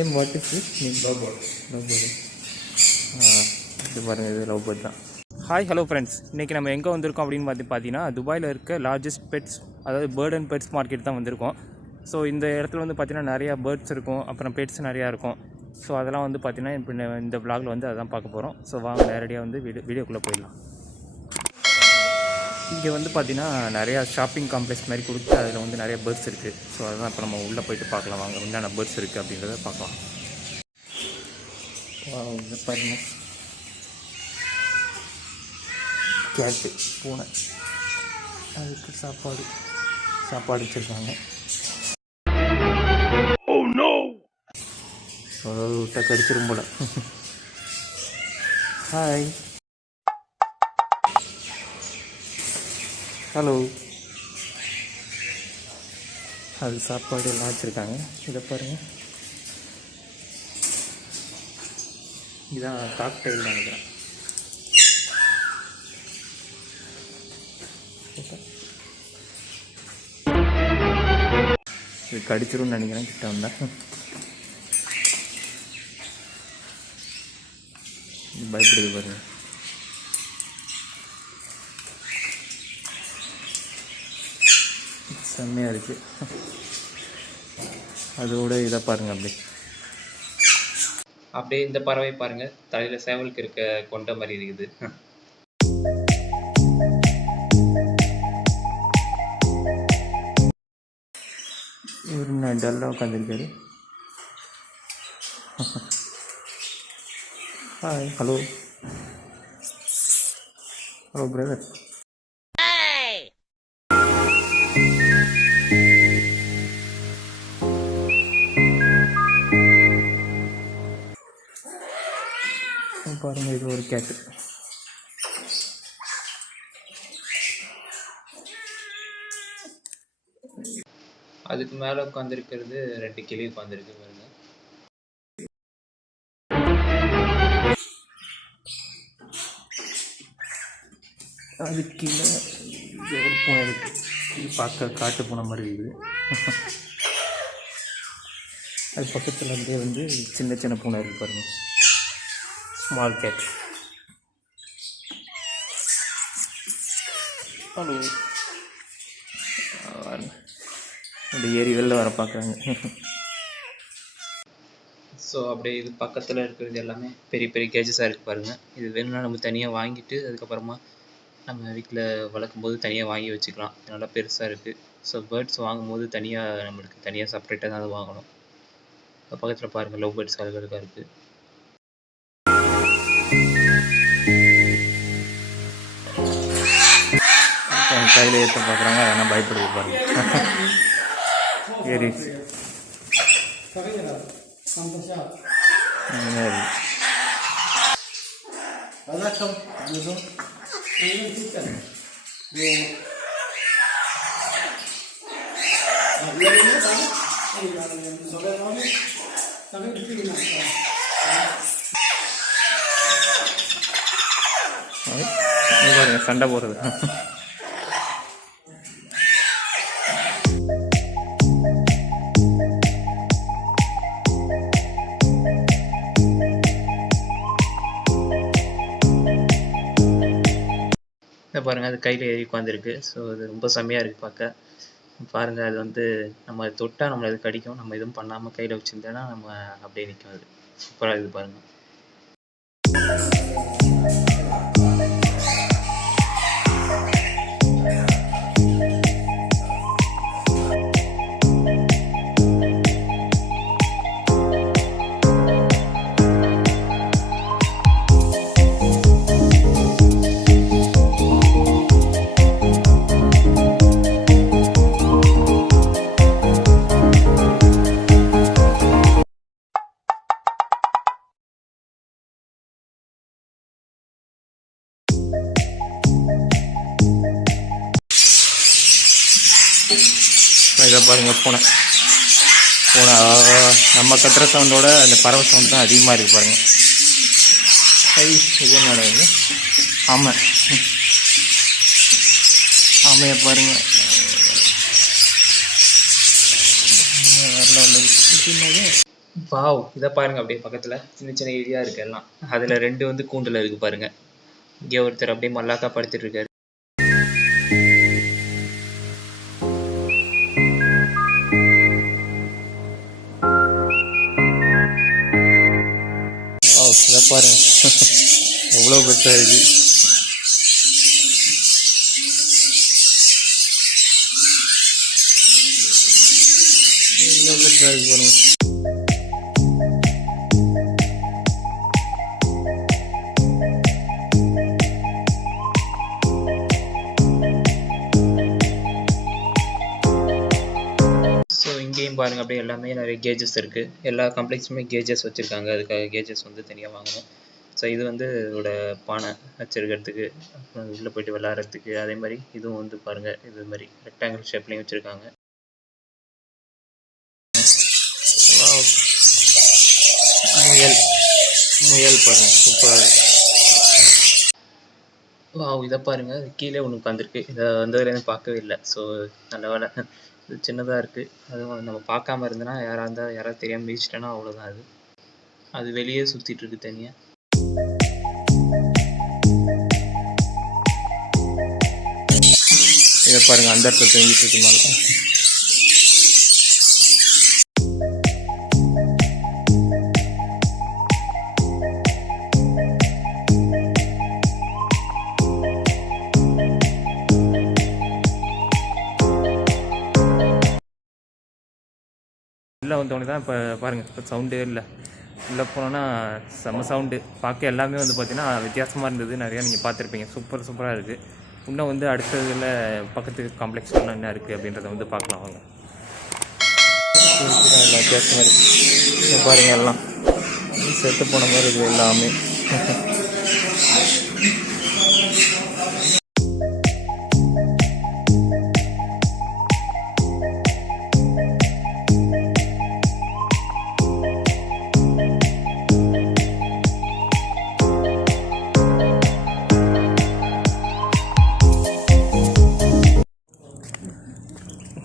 Name what is this name? Love bird. Love bird. இது பாருங்கள், இது லவ் பேர்ட் தான். ஹாய் ஹலோ ஃப்ரெண்ட்ஸ், இன்றைக்கி நம்ம எங்கே வந்திருக்கோம் அப்படின்னு பார்த்தீங்கன்னா துபாயில் இருக்க லார்ஜஸ்ட் பெட்ஸ், அதாவது பேர்ட் அண்ட் பெட்ஸ் மார்க்கெட் தான் வந்திருக்கோம். ஸோ இந்த இடத்துல வந்து பார்த்திங்கன்னா நிறையா பேர்ட்ஸ் இருக்கும், அப்புறம் பெட்ஸ் நிறையா இருக்கும். ஸோ அதெல்லாம் வந்து பார்த்திங்கன்னா இப்போ இந்த விலாகில் வந்து அதான் பார்க்க போகிறோம். ஸோ வாங்க நேரடியாக வந்து வீடியோக்குள்ளே போயிடலாம். இங்கே வந்து பார்த்திங்கன்னா நிறையா ஷாப்பிங் காம்ப்ளெக்ஸ் மாதிரி கொடுத்து அதில் வந்து நிறைய பேர்ட்ஸ் இருக்குது. ஸோ அதுதான் இப்போ நம்ம உள்ளே போய்ட்டு பார்க்கலாம். வாங்க என்னென்ன பேர்ட்ஸ் இருக்குது அப்படின்றத பார்க்கலாம். பாருங்கள், கேட்டு, பூனை, அதுக்கு சாப்பாடு வச்சுருக்காங்க. விட்டா கடிச்சிரும் போல. Hi, hello. அது சாப்பாடு எல்லாம் வச்சுருக்காங்க. இதை பாருங்கள், இதுதான் காக்டெயில் நினைக்கிறேன். இது கடிச்சிரும்னு நினைக்கிறேன். கிட்ட வந்தேன், பயப்படுது பாருங்க. செம்மையாக இருக்குது. அதோட இதை பாருங்கள், அப்படியே இந்த பறவை பாருங்க, தலையில் சேவலுக்கு இருக்க கொண்ட மாதிரி இருக்குது. இவர் என்ன டல்லாக உட்காந்துருக்காரு. Hi, hello, hello brother. பாருங்கள், இது ஒரு கேட்டு. அதுக்கு மேலே உட்காந்துருக்கிறது 2 கிளி உட்காந்துருக்கு பாருங்க. அது கீழே ஒரு பூனை இருக்குது. இது பார்க்க காட்டு பூனை மாதிரி இருக்குது. அது பக்கத்தில் இருந்தே வந்து சின்ன சின்ன பூனை இருக்குது பாருங்கள், ஸ்மால் கேட். ஹலோ. இந்த ஏரி வெளில வர பார்க்குறாங்க. ஸோ அப்படியே இது பக்கத்தில் இருக்கிறது எல்லாமே பெரிய பெரிய கேஜஸாக இருக்குது பாருங்கள். இது வேணும்னா நம்ம தனியாக வாங்கிட்டு அதுக்கப்புறமா நம்ம வீட்டில் வளர்க்கும் போது தனியாக வாங்கி வச்சுக்கலாம். நல்லா பெருசாக இருக்குது. ஸோ பேர்ட்ஸ் வாங்கும்போது தனியாக நம்மளுக்கு தனியாக செப்பரேட்டாக தான் அது வாங்கணும். பக்கத்தில் பாருங்கள், லவ் பேர்ட்ஸ் அழகழகாக இருக்குது. கையில் ஏற்ற பார்க்குறாங்க, அதெல்லாம் பயப்படுது பாருங்கள். ஏறிச்சு. சண்டை போடுறது. இதை பாருங்கள், அது கையில் ஏறி உட்காந்துருக்கு. ஸோ அது ரொம்ப செம்மையாக இருக்குது பார்க்க. பாருங்கள், அது வந்து நம்ம தொட்டால் நம்மளை அது கடிக்கும். நம்ம எதுவும் பண்ணாமல் கையில் வச்சுருந்தோன்னா நம்ம அப்படியே நிற்கும். அது சூப்பராக இருக்குது பாருங்கள். இதை பாருங்கள், பூனை நம்ம கட்டுற சவுண்டோட அந்த பறவை சவுண்ட் தான் அதிகமாக இருக்குது பாருங்கள். இது என்னோட இது ஆமாம், ஆமையை பாருங்கள். வாவ்! இத பாருங்க அப்படியே பக்கத்துல. சின்ன சின்ன எலியா இருக்கு எல்லாம். அதுல 2 வந்து கூண்டுல இருக்கு பாருங்க. இங்க ஒருத்தர் அப்படியே மல்லாக்கா படுத்துட்டு இருக்காரு. வாவ்! இத பாருங்க. எவ்வளோ பெருசா இருக்கு. எவ்வளோ பெருசா இருக்கு பாருங்க. ஸோ இங்கேயும் பாருங்க அப்படியே எல்லாமே நிறைய கேஜஸ் இருக்கு. எல்லா காம்ப்ளெக்ஸுமே கேஜஸ் வச்சிருக்காங்க. அதுக்காக கேஜஸ் வந்து தனியா வாங்கணும். ஸோ இது வந்து இதோட பானை வச்சிருக்கிறதுக்கு, அப்புறம் உள்ள போயிட்டு விளையாடுறதுக்கு. அதே மாதிரி இதுவும் வந்து பாருங்க இது மாதிரி ரெக்டாங்கிள் ஷேப்லையும் வச்சிருக்காங்க. வாவ்! முயல் முயல் பாருங்க சூப்பரா இருக்கு. வாவ்! இத பாருங்க கீழே ஒண்ணு உட்காந்துருக்கு. இத வந்ததுலேருந்து பார்க்கவே இல்ல. ஸோ நல்ல வேளை. இது சின்னதா இருக்கு. அதுவும் நம்ம பார்க்காம இருந்தோம்னா யாராவது தெரியாம மிதிச்சிட்டோம்னா அவ்வளோதான் அது. அது வெளியே சுத்திட்டு இருக்கு தனியா. இத பாருங்க அந்த இடத்துல தூங்கிட்டு இருக்கு மேல. உள்ளே வந்தோடனே தான் இப்போ பாருங்கள் இப்போ சவுண்டே இல்லை. உள்ளே போனோன்னா செம்ம சவுண்டு. பார்க்க எல்லாமே வந்து பார்த்திங்கன்னா வித்தியாசமாக இருந்தது. நிறையா நீங்கள் பார்த்துருப்பீங்க. சூப்பராக இருக்குது. இன்னும் வந்து அடுத்ததில் பக்கத்து காம்ப்ளெக்ஸ்லாம் என்ன இருக்குது அப்படின்றத வந்து பார்க்கலாம் வாங்க. எல்லாம் வித்தியாசமாக இருக்குது. பாருங்கள் எல்லாம் செத்து போன மாதிரி இருக்குது எல்லாமே.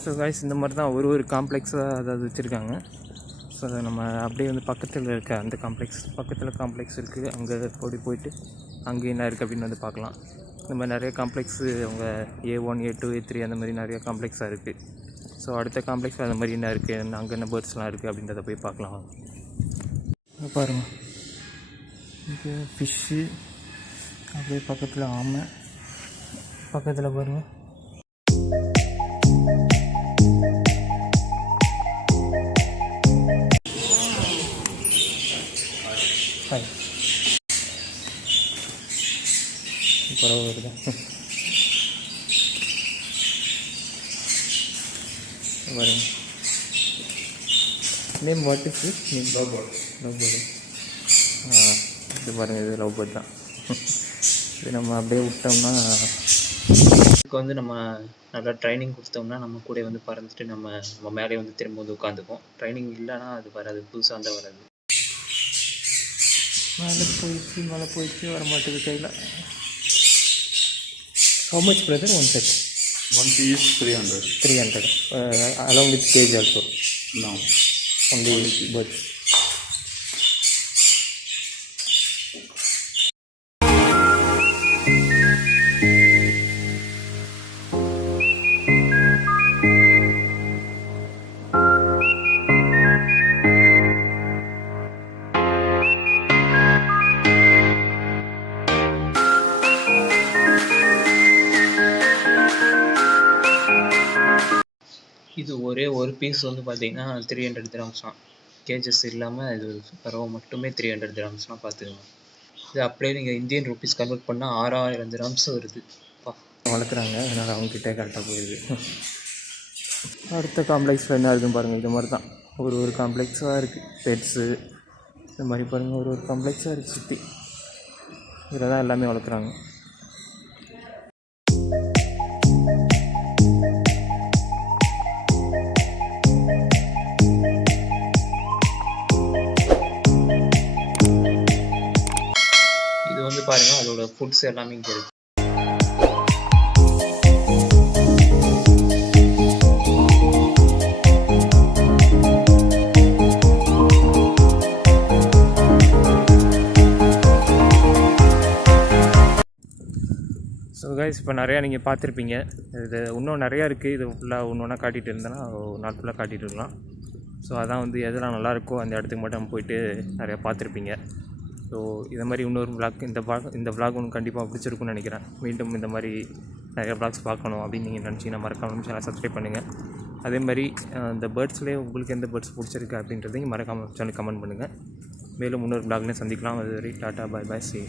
ஸோ காய்ஸ் இந்த மாதிரி தான் ஒரு காம்ப்ளெக்ஸாக அதாவது வச்சுருக்காங்க. ஸோ அதை நம்ம அப்படியே வந்து பக்கத்தில் இருக்க அந்த பக்கத்தில் காம்ப்ளெக்ஸ் இருக்குது. அங்கே போயிட்டு அங்கே என்ன இருக்குது அப்படின்னு வந்து பார்க்கலாம். இந்த மாதிரி நிறைய காம்ப்ளெக்ஸு அவங்க A1 A2 A3 அந்த மாதிரி நிறைய காம்ப்ளெக்ஸாக இருக்குது. ஸோ அடுத்த காம்ப்ளெக்ஸ் அந்த மாதிரி என்ன இருக்குது, அங்கே என்ன பேர்ட்ஸ்லாம் இருக்குது அப்படின்றத போய் பார்க்கலாம். பாருங்கள் இது ஃபிஷ்ஷு, அப்படியே பக்கத்தில் ஆமை, பக்கத்தில் பாருங்கள் பறவை வருது. பாருங்க name what is it? Name love bird. இது பாருங்கள் இது லவ் பேர்ட் தான். இது நம்ம அப்படியே விட்டோம்னா இதுக்கு வந்து நம்ம நல்லா ட்ரைனிங் கொடுத்தோம்னா நம்ம கூட வந்து பறந்துட்டு நம்ம மேலே வந்து திரும்ப வந்து உட்காந்துக்கும். ட்ரைனிங் இல்லைன்னா அது வராது, புதுசாக தான் வராது. மேலே போயிடுச்சு வர மாட்டேது கையில். How much brother? One set. One piece 300. 300. Along with cage also. No. Only birds. இது ஒரே ஒரு பீஸ் வந்து பார்த்தீங்கன்னா 300 dirhams தான். கேஜஸ் இல்லாமல் இது பறவை மட்டுமே 300 dirhamsலாம் பார்த்துக்கோங்க. இது அப்படியே நீங்கள் இந்தியன் ருபீஸ் கன்வெர்ட் பண்ணால் 6000 dirhams வருது. வளர்க்குறாங்க, அதனால் அவங்ககிட்டே கரெக்டாக போயிடுது. அடுத்த காம்ப்ளெக்ஸில் என்ன இருக்குன்னு பாருங்கள். இது மாதிரி தான் ஒரு காம்ப்ளெக்ஸாக இருக்குது. பெட்ஸு இந்த மாதிரி பாருங்கள் ஒரு காம்ப்ளெக்ஸாக இருக்குது சுற்றி. இதில் தான் எல்லாமே வளர்க்குறாங்க. இது வந்து பாருங்கள் அதோட ஃபுட்ஸ் எல்லாமே இங்கே இருக்குது. ஸோ கைஸ் இப்போ நிறையா நீங்கள் பார்த்துருப்பீங்க. இது இன்னும் நிறையா இருக்குது. இது ஃபுல்லாக ஒன்று ஒன்றா காட்டிகிட்டு இருந்தேன்னா ஒரு நாள் ஃபுல்லாக காட்டிகிட்டு இருக்கலாம். ஸோ அதான் வந்து எதெல்லாம் நல்லாயிருக்கோ அந்த இடத்துக்கு மட்டும் நம்ம போயிட்டு நிறையா பார்த்துருப்பீங்க. ஸோ இதை மாதிரி இன்னொரு விளாக் இந்த விளாக் ஒன்று கண்டிப்பாக பிடிச்சிருக்குன்னு நினைக்கிறேன். மீண்டும் இந்த மாதிரி நிறையா விளாக்ஸ் பார்க்கணும் அப்படின்னு நீங்கள் நினச்சிங்கன்னா மறக்காமல் சேனல் சப்ஸ்கிரைப் பண்ணுங்கள். அதே மாதிரி இந்த பேர்ட்ஸ்லேயே உங்களுக்கு எந்த பேர்ட்ஸ் பிடிச்சிருக்கு அப்படின்றதையும் மறக்காமல் சேனல் கமெண்ட் பண்ணுங்கள். மேலும் இன்னொரு விளாக்லேயும் சந்திக்கலாம். அது வரை டாட்டா பாய் பாய் சி.